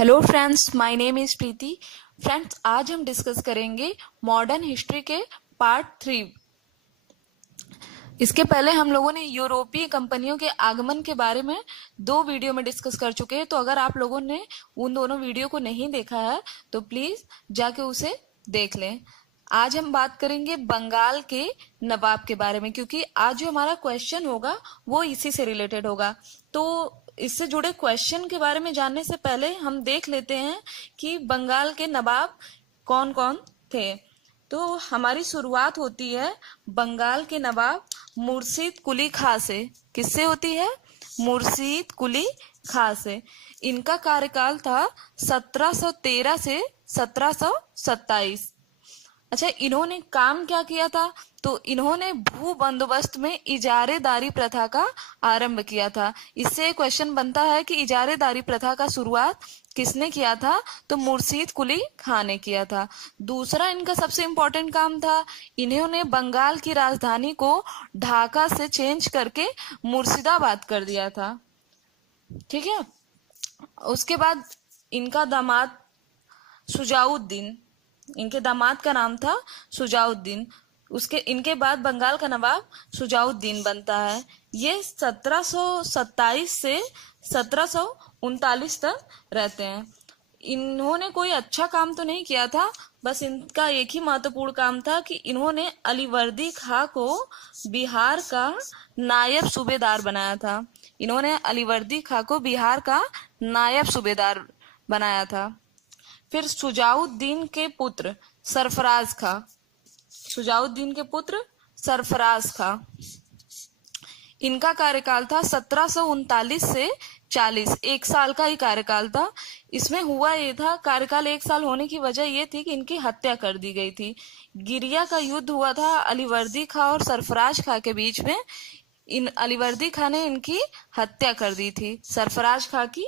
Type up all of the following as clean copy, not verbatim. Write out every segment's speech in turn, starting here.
Hello friends, my name is Preeti. Friends, आज हम discuss करेंगे मॉडर्न हिस्ट्री के पार्ट 3। इसके पहले हम लोगों ने यूरोपीय कंपनियों के आगमन के बारे में 2 वीडियो में डिस्कस कर चुके हैं। तो अगर आप लोगों ने उन दोनों वीडियो को नहीं देखा है तो प्लीज जाके उसे देख लें। आज हम बात करेंगे बंगाल के नवाब के बारे में, क्योंकि आज जो हमारा क्वेश्चन होगा वो इसी से रिलेटेड होगा। तो इससे जुड़े क्वेश्चन के बारे में जानने से पहले हम देख लेते हैं कि बंगाल के नवाब कौन कौन थे। तो हमारी शुरुआत होती है बंगाल के नवाब मुर्शीद कुली खां से। किससे होती है? मुर्शीद कुली खां से। इनका कार्यकाल था 1713 से 1727। अच्छा, इन्होंने काम क्या किया था? तो इन्होंने भू बंदोबस्त में इजारेदारी प्रथा का आरंभ किया था। इससे क्वेश्चन बनता है कि इजारेदारी प्रथा का शुरुआत किसने किया था? तो मुर्शीद कुली खां ने किया था। दूसरा इनका सबसे इंपॉर्टेंट काम था, इन्होंने बंगाल की राजधानी को ढाका से चेंज करके मुर्शिदाबाद कर दिया था। ठीक है। उसके बाद इनका दामाद शुजाउद्दीन, इनके दामाद का नाम था शुजाउद्दीन। उसके इनके बाद बंगाल का नवाब शुजाउद्दीन बनता है। ये 1727 से 1739 तक रहते हैं। इन्होंने कोई अच्छा काम तो नहीं किया था, बस इनका एक ही महत्वपूर्ण काम था कि इन्होंने अलीवर्दी खां को बिहार का नायब सूबेदार बनाया था। इन्होंने अलीवर्दी खां को बिहार का नायब सूबेदार बनाया था। फिर शुजाउद्दीन के पुत्र सरफराज खां, शुजाउद्दीन के पुत्र सरफराज खां, इनका कार्यकाल था 1739 से 40। 1 साल का ही कार्यकाल था। इसमें हुआ ये था, कार्यकाल 1 साल होने की वजह ये थी कि इनकी हत्या कर दी गई थी। गिरिया का युद्ध हुआ था अलीवर्दी खां और सरफराज खां के बीच में। इन अलीवर्दी खां ने इनकी हत्या कर दी थी, सरफराज खां की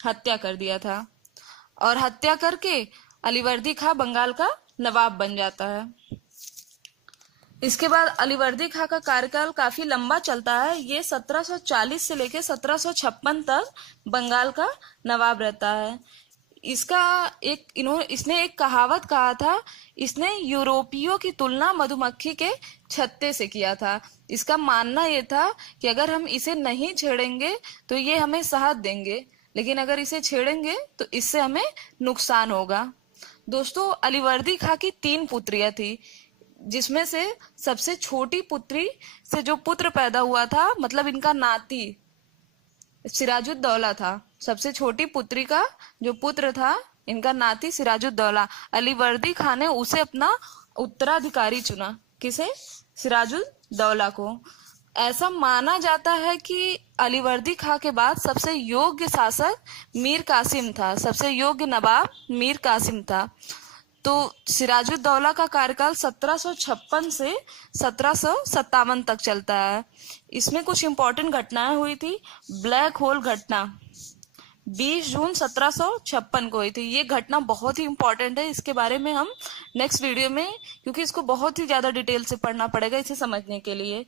हत्या कर दिया था। और हत्या करके अलीवर्दी खां बंगाल का नवाब बन जाता है। इसके बाद अलीवर्दी खां का कार्यकाल काफी लंबा चलता है। ये 1740 से लेकर 1756 तक बंगाल का नवाब रहता है। इसका इसने एक कहावत कहा था, इसने यूरोपियों की तुलना मधुमक्खी के छत्ते से किया था। इसका मानना यह था कि अगर हम इसे नहीं छेड़ेंगे तो ये हमें शहद देंगे, लेकिन अगर इसे छेड़ेंगे तो इससे हमें नुकसान होगा। दोस्तों, अलीवर्दी खां की 3 पुत्रियां थी, जिसमें से सबसे छोटी पुत्री से जो पुत्र पैदा हुआ था, मतलब इनका नाती सिराजुद्दौला था। सबसे छोटी पुत्री का जो पुत्र था, इनका नाती सिराजुद्दौला। अलीवर्दी खां ने उसे अपना उत्तराधिकारी चुना। किसे? सिराजुद्दौला को। ऐसा माना जाता है कि अलीवर्दी खां के बाद सबसे योग्य शासक मीर कासिम था, सबसे योग्य नवाब मीर कासिम था। तो सिराजुद्दौला का कार्यकाल 1756 से 1757 तक चलता है। इसमें कुछ इंपॉर्टेंट घटनाएं हुई थी। ब्लैक होल घटना 20 जून 1756 को हुई थी। ये घटना बहुत ही इंपॉर्टेंट है। इसके बारे में हम नेक्स्ट वीडियो में, क्योंकि इसको बहुत ही ज्यादा डिटेल से पढ़ना पड़ेगा इसे समझने के लिए।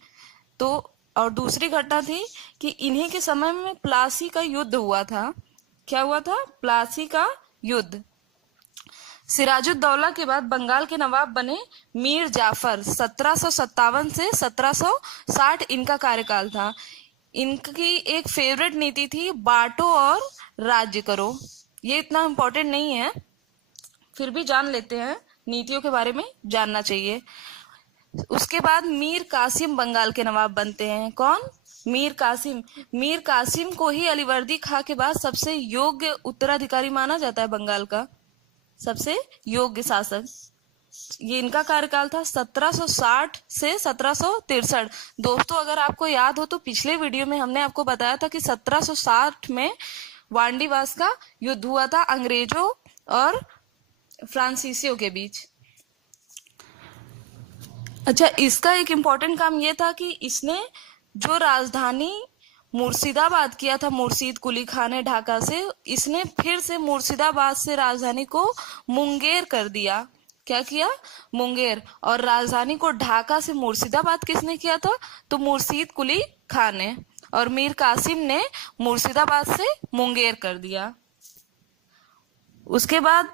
तो और दूसरी घटना थी कि इन्हीं के समय में प्लासी का युद्ध हुआ था। क्या हुआ था? प्लासी का युद्ध। सिराजुद्दौला के बाद बंगाल के नवाब बने मीर जाफर। 1757 से 1760 इनका कार्यकाल था। इनकी एक फेवरेट नीति थी, बांटो और राज्य करो। ये इतना इम्पोर्टेंट नहीं है, फिर भी जान लेते हैं, नीतियों के बारे में जानना चाहिए। उसके बाद मीर कासिम बंगाल के नवाब बनते हैं। कौन? मीर कासिम। मीर कासिम को ही अलीवर्दी खां के बाद सबसे योग्य उत्तराधिकारी माना जाता है बंगाल का, सबसे योग्य शासक। ये इनका कार्यकाल था 1760 से 1763। दोस्तों, अगर आपको याद हो तो पिछले वीडियो में हमने आपको बताया था कि 1760 में वांडीवास का युद्ध हुआ था अंग्रेजों और फ्रांसीसियों के बीच। अच्छा, इसका एक इम्पोर्टेंट काम यह था कि इसने जो राजधानी मुर्शिदाबाद किया था मुर्शीद कुली खां ने ढाका से, इसने फिर से मुर्शिदाबाद से राजधानी को मुंगेर कर दिया। क्या किया? मुंगेर। और राजधानी को ढाका से मुर्शिदाबाद किसने किया था? तो मुर्शीद कुली खां ने। और मीर कासिम ने मुर्शिदाबाद से मुंगेर कर दिया। उसके बाद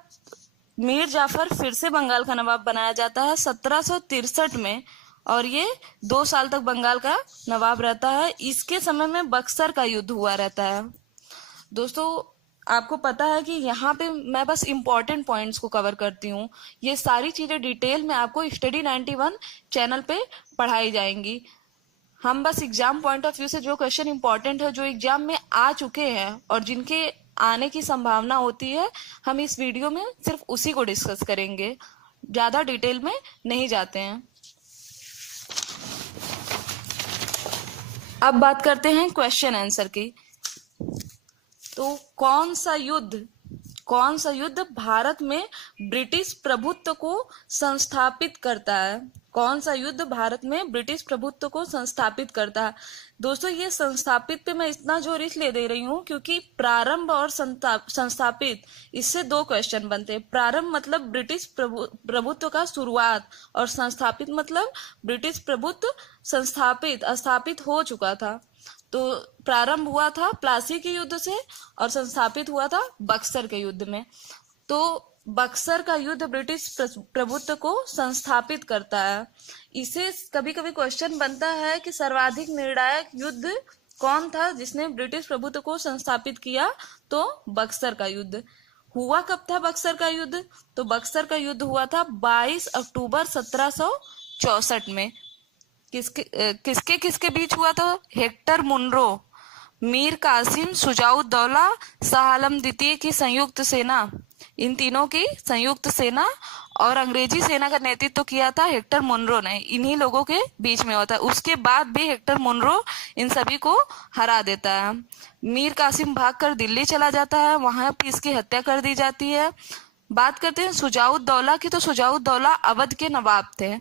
मीर जाफर फिर से बंगाल का नवाब बनाया जाता है 1763 में, और ये 2 साल तक बंगाल का नवाब रहता है। इसके समय में बक्सर का युद्ध हुआ रहता है। दोस्तों, आपको पता है कि यहाँ पे मैं बस इम्पोर्टेंट पॉइंट्स को कवर करती हूँ। ये सारी चीजें डिटेल में आपको स्टडी 91 चैनल पे पढ़ाई जाएंगी। हम बस एग्जाम पॉइंट ऑफ व्यू से जो क्वेश्चन इंपॉर्टेंट है, जो एग्जाम में आ चुके हैं और जिनके आने की संभावना होती है, हम इस वीडियो में सिर्फ उसी को डिस्कस करेंगे, ज्यादा डिटेल में नहीं जाते हैं। अब बात करते हैं क्वेश्चन आंसर की। तो कौन सा युद्ध भारत में ब्रिटिश प्रभुत्व को संस्थापित करता है? कौन सा युद्ध भारत में ब्रिटिश प्रभुत्व को संस्थापित करता है? दोस्तों, ये संस्थापित पे मैं इतना जोर इसलिए दे रही हूँ क्योंकि प्रारंभ और संस्थापित, इससे 2 क्वेश्चन बनते हैं। प्रारंभ मतलब ब्रिटिश प्रभुत्व का शुरुआत, और संस्थापित मतलब ब्रिटिश प्रभुत्व स्थापित हो चुका था। तो प्रारंभ हुआ था प्लासी के युद्ध से और संस्थापित हुआ था बक्सर के युद्ध में। तो बक्सर का युद्ध ब्रिटिश प्रभुत्व को संस्थापित करता है। इसे कभी कभी क्वेश्चन बनता है कि सर्वाधिक निर्णायक युद्ध कौन था जिसने ब्रिटिश प्रभुत्व को संस्थापित किया? तो बक्सर का युद्ध। हुआ कब था बक्सर का युद्ध? तो बक्सर का युद्ध हुआ था 22 अक्टूबर 1764 में। किसके किसके बीच हुआ था? हेक्टर मुनरो, मीर कासिम, शुजाउद्दौला, शाह आलम द्वितीय की संयुक्त सेना, इन तीनों की संयुक्त सेना, और अंग्रेजी सेना का नेतृत्व किया था हेक्टर मुनरो ने। इन्हीं लोगों के बीच में होता है। उसके बाद भी हेक्टर मुनरो इन सभी को हरा देता है। मीर कासिम भागकर दिल्ली चला जाता है, वहां पर इसकी हत्या कर दी जाती है। बात करते हैं शुजाउद्दौला की, तो शुजाउद्दौला अवध के नवाब थे,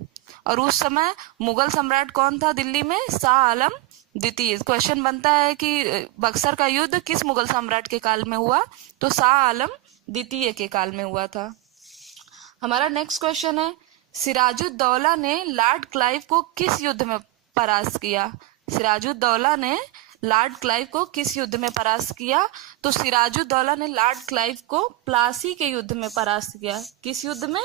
और उस समय मुगल सम्राट कौन था दिल्ली में? शाह आलम द्वितीय। क्वेश्चन बनता है कि बक्सर का युद्ध किस मुगल सम्राट के काल में हुआ? तो शाह आलम द्वितीय के काल में हुआ था। हमारा नेक्स्ट क्वेश्चन है, सिराजुद्दौला ने लॉर्ड क्लाइव को किस युद्ध में परास्त किया? सिराजुद्दौला ने लॉर्ड क्लाइव को किस युद्ध में परास्त किया? तो सिराजुद्दौला ने लॉर्ड क्लाइव को प्लासी के युद्ध में परास्त किया। किस युद्ध में?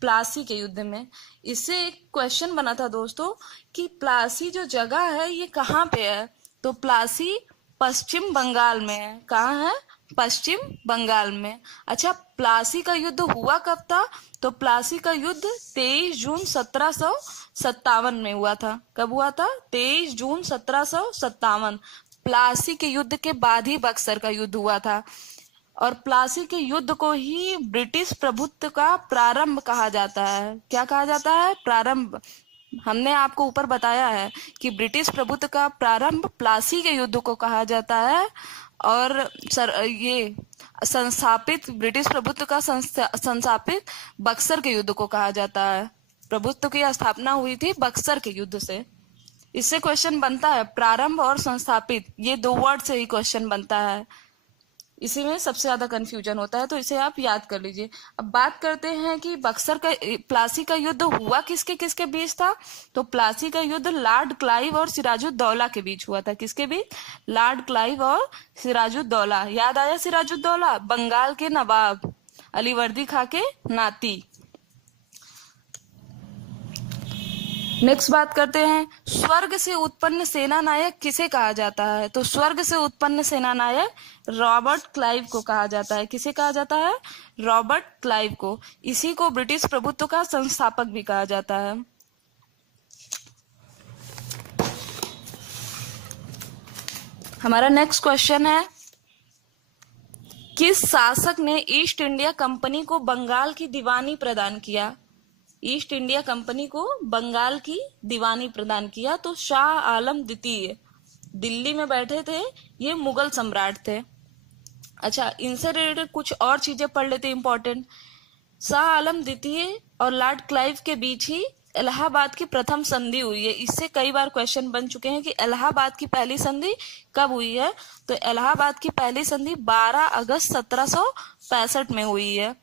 प्लासी के युद्ध में। इससे एक क्वेश्चन बना था दोस्तों कि प्लासी जो जगह है ये कहाँ पे है? तो प्लासी पश्चिम बंगाल में है। कहाँ है? पश्चिम बंगाल में। अच्छा, प्लासी का युद्ध हुआ कब था? तो प्लासी का युद्ध 23 जून 1757 में हुआ था। कब हुआ था? 23 जून 1757। प्लासी के युद्ध के बाद ही बक्सर का युद्ध हुआ था, और प्लासी के युद्ध को ही ब्रिटिश प्रभुत्व का प्रारंभ कहा जाता है। क्या कहा जाता है? प्रारंभ। हमने आपको ऊपर बताया है कि ब्रिटिश प्रभुत्व का प्रारंभ प्लासी के युद्ध को कहा जाता है, और ये संस्थापित ब्रिटिश प्रभुत्व का संस्थापित बक्सर के युद्ध को कहा जाता है। प्रभुत्व की स्थापना हुई थी बक्सर के युद्ध से। इससे क्वेश्चन बनता है प्रारंभ और संस्थापित, ये 2 वर्ड से ही क्वेश्चन बनता है। इसी में सबसे ज्यादा कंफ्यूजन होता है, तो इसे आप याद कर लीजिए। अब बात करते हैं कि प्लासी का युद्ध हुआ किसके किसके बीच था? तो प्लासी का युद्ध लॉर्ड क्लाइव और सिराजुद्दौला के बीच हुआ था। किसके बीच? लॉर्ड क्लाइव और सिराजुद्दौला। याद आया सिराजुद्दौला? बंगाल के नवाब, अलीवर्दी खां के नाती। नेक्स्ट बात करते हैं, स्वर्ग से उत्पन्न सेना नायक किसे कहा जाता है? तो स्वर्ग से उत्पन्न सेना नायक रॉबर्ट क्लाइव को कहा जाता है। किसे कहा जाता है? रॉबर्ट क्लाइव को। इसी को ब्रिटिश प्रभुत्व का संस्थापक भी कहा जाता है। हमारा नेक्स्ट क्वेश्चन है, किस शासक ने ईस्ट इंडिया कंपनी को बंगाल की दीवानी प्रदान किया? ईस्ट इंडिया कंपनी को बंगाल की दीवानी प्रदान किया। तो शाह आलम द्वितीय दिल्ली में बैठे थे, ये मुगल सम्राट थे। अच्छा, इनसे रिलेटेड कुछ और चीजें पढ़ लेते इंपॉर्टेंट। शाह आलम द्वितीय और लॉर्ड क्लाइव के बीच ही इलाहाबाद की प्रथम संधि हुई है। इससे कई बार क्वेश्चन बन चुके हैं कि इलाहाबाद की पहली संधि कब हुई है? तो इलाहाबाद की पहली संधि 12 अगस्त 1765 में हुई है।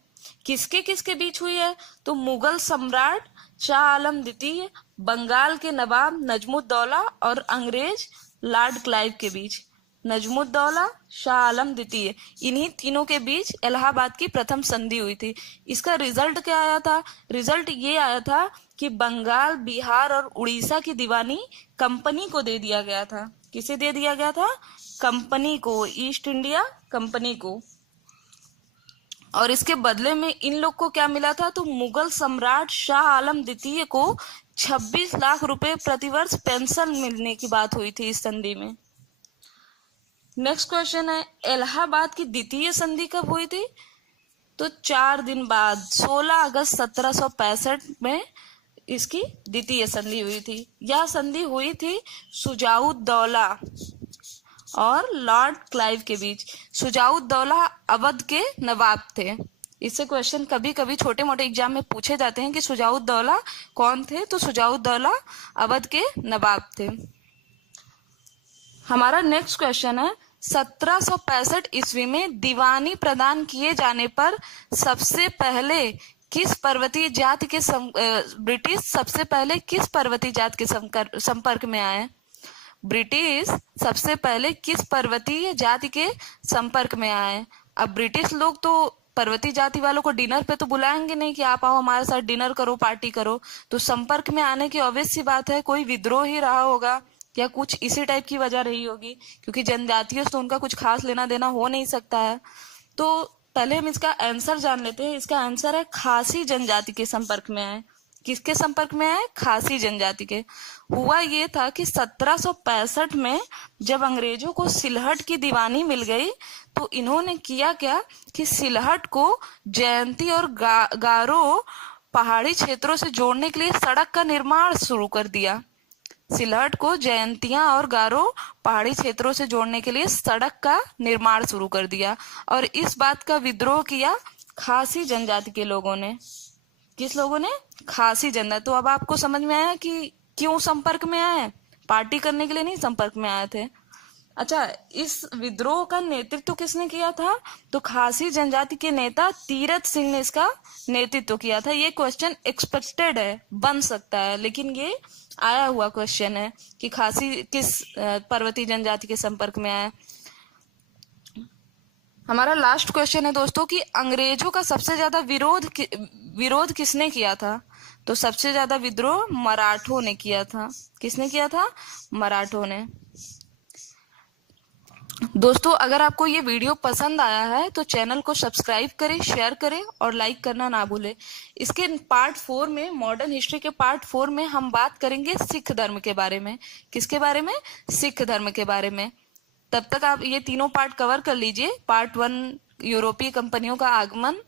किसके किसके बीच हुई है? तो मुगल सम्राट शाह आलम द्वितीय, बंगाल के नवाब नजमुद्दौला और अंग्रेज लॉर्ड क्लाइव के बीच। नजमुद्दौला, शाह आलम द्वितीय, इन्हीं तीनों के बीच इलाहाबाद की प्रथम संधि हुई थी। इसका रिजल्ट क्या आया था? रिजल्ट ये आया था कि बंगाल, बिहार और उड़ीसा की दीवानी कंपनी को दे दिया गया था। किसे दे दिया गया था? कंपनी को, ईस्ट इंडिया कंपनी को। और इसके बदले में इन लोग को क्या मिला था? तो मुगल सम्राट शाह आलम द्वितीय को 26 लाख रुपए प्रतिवर्ष पेंशन मिलने की बात हुई थी इस संधि में। नेक्स्ट क्वेश्चन है, इलाहाबाद की द्वितीय संधि कब हुई थी? तो 4 दिन बाद 16 अगस्त 1765 में इसकी द्वितीय संधि हुई थी। यह संधि हुई थी शुजाउद्दौला और लॉर्ड क्लाइव के बीच। शुजाउद्दौला अवध के नवाब थे। इससे क्वेश्चन कभी कभी छोटे मोटे एग्जाम में पूछे जाते हैं कि शुजाउद्दौला कौन थे? तो शुजाउद्दौला अवध के नवाब थे। हमारा नेक्स्ट क्वेश्चन है, 1765 ईस्वी में दीवानी प्रदान किए जाने पर सबसे पहले किस पर्वतीय जाति के ब्रिटिश सबसे पहले किस पर्वतीय जाति के संपर्क में आए? ब्रिटिश सबसे पहले किस पर्वतीय जाति के संपर्क में आए? अब ब्रिटिश लोग तो पर्वतीय जाति वालों को डिनर पे तो बुलाएंगे नहीं कि आप आओ हमारे साथ डिनर करो, पार्टी करो। तो संपर्क में आने की ऑब्वियस सी बात है, कोई विद्रोह ही रहा होगा या कुछ इसी टाइप की वजह रही होगी, क्योंकि जनजातियों से तो उनका कुछ खास लेना देना हो नहीं सकता है। तो पहले हम इसका आंसर जान लेते हैं। इसका आंसर है खासी जनजाति के संपर्क में आए। किसके संपर्क में आए? खासी जनजाति के। हुआ ये था कि 1765 में जब अंग्रेजों को सिलहट की दीवानी मिल गई तो इन्होंने किया क्या कि सिलहट को जयंती और गारो पहाड़ी क्षेत्रों से जोड़ने के लिए सड़क का निर्माण शुरू कर दिया। सिलहट को जयंतियां और गारो पहाड़ी क्षेत्रों से जोड़ने के लिए सड़क का निर्माण शुरू कर दिया और इस बात का विद्रोह किया खासी जनजाति के लोगों ने। किस लोगों ने? खासी जनजाति। तो अब आपको समझ में आया कि क्यों संपर्क में आए? पार्टी करने के लिए नहीं संपर्क में आए थे। अच्छा, इस विद्रोह का नेतृत्व किसने किया था? तो खासी जनजाति के नेता तीरथ सिंह ने इसका नेतृत्व किया था। ये क्वेश्चन एक्सपेक्टेड है, बन सकता है, लेकिन ये आया हुआ क्वेश्चन है कि खासी किस पर्वतीय जनजाति के संपर्क में आया। हमारा लास्ट क्वेश्चन है दोस्तों कि अंग्रेजों का सबसे ज्यादा विरोध किसने किया था? तो सबसे ज्यादा विद्रोह मराठों ने किया था। किसने किया था? मराठों ने। दोस्तों, अगर आपको ये वीडियो पसंद आया है तो चैनल को सब्सक्राइब करें, शेयर करें और लाइक करना ना भूलें। इसके पार्ट 4 में, मॉडर्न हिस्ट्री के पार्ट 4 में हम बात करेंगे सिख धर्म के बारे में। किसके बारे में? सिख धर्म के बारे में। तब तक आप ये तीनों पार्ट कवर कर लीजिए। पार्ट 1 यूरोपीय कंपनियों का आगमन,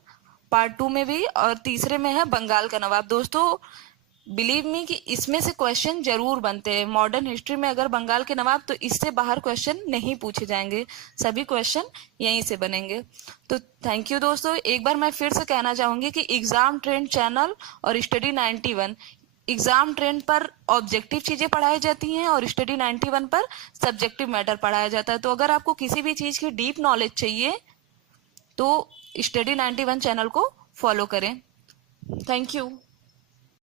पार्ट 2 में भी, और तीसरे में है बंगाल का नवाब। दोस्तों, बिलीव मी कि इसमें से क्वेश्चन जरूर बनते हैं। मॉडर्न हिस्ट्री में अगर बंगाल के नवाब, तो इससे बाहर क्वेश्चन नहीं पूछे जाएंगे, सभी क्वेश्चन यहीं से बनेंगे। तो थैंक यू दोस्तों। एक बार मैं फिर से कहना चाहूंगी कि एग्जाम ट्रेंड चैनल और स्टडी 91, एग्जाम ट्रेंड पर ऑब्जेक्टिव चीजें पढ़ाई जाती हैं और स्टडी 91 पर सब्जेक्टिव मैटर पढ़ाया जाता है। तो अगर आपको किसी भी चीज की डीप नॉलेज चाहिए तो स्टडी 91 चैनल को फॉलो करें। Thank you.